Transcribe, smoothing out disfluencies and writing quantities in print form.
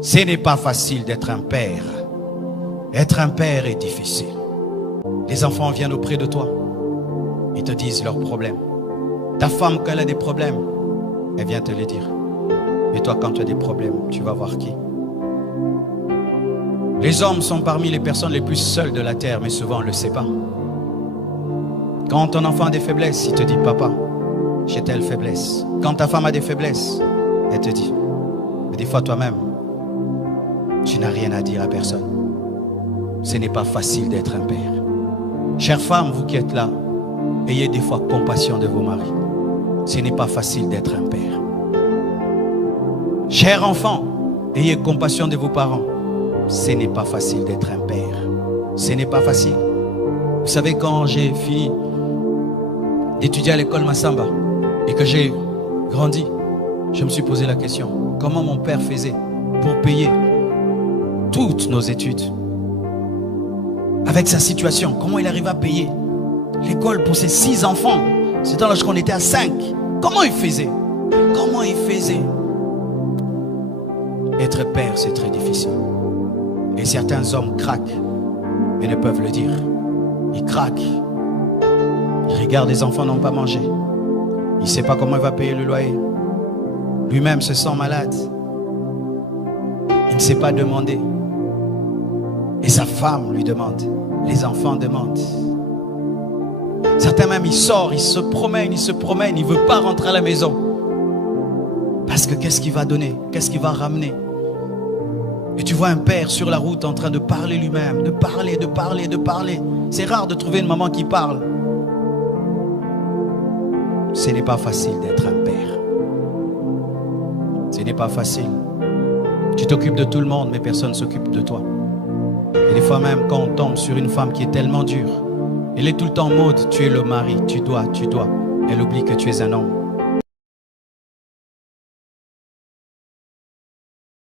Ce n'est pas facile d'être un père. Être un père est difficile. Les enfants viennent auprès de toi. Ils te disent leurs problèmes. Ta femme, quand elle a des problèmes, elle vient te les dire. Et toi, quand tu as des problèmes, tu vas voir qui? Les hommes sont parmi les personnes les plus seules de la terre, mais souvent on ne le sait pas. Quand ton enfant a des faiblesses, il te dit, papa, j'ai telle faiblesse. Quand ta femme a des faiblesses, elle te dit. Mais des fois toi-même, tu n'as rien à dire à personne. Ce n'est pas facile d'être un père. Chères femmes, vous qui êtes là, ayez des fois compassion de vos maris. Ce n'est pas facile d'être un père. Chers enfants, ayez compassion de vos parents. Ce n'est pas facile d'être un père. Ce n'est pas facile. Vous savez, quand j'ai fini d'étudier à l'école Massamba et que j'ai grandi, je me suis posé la question, comment mon père faisait pour payer toutes nos études? Avec sa situation, comment il arrive à payer l'école pour ses 6 enfants? C'était lorsqu'on était à 5. Comment il faisait? Comment il faisait? Être père, c'est très difficile. Et certains hommes craquent, mais ne peuvent le dire. Ils craquent. Ils regardent les enfants n'ont pas mangé. Il ne sait pas comment il va payer le loyer. Lui-même se sent malade. Il ne sait pas demander. Et sa femme lui demande. Les enfants demandent. Certains même, ils sortent, ils se promènent. Il ne veut pas rentrer à la maison. Parce que qu'est-ce qu'il va donner? Qu'est-ce qu'il va ramener? Et tu vois un père sur la route en train de parler lui-même, de parler. C'est rare de trouver une maman qui parle. Ce n'est pas facile d'être un père. Ce n'est pas facile. Tu t'occupes de tout le monde, mais personne ne s'occupe de toi. Et des fois même, quand on tombe sur une femme qui est tellement dure, elle est tout le temps en mode, tu es le mari, tu dois. Elle oublie que tu es un homme.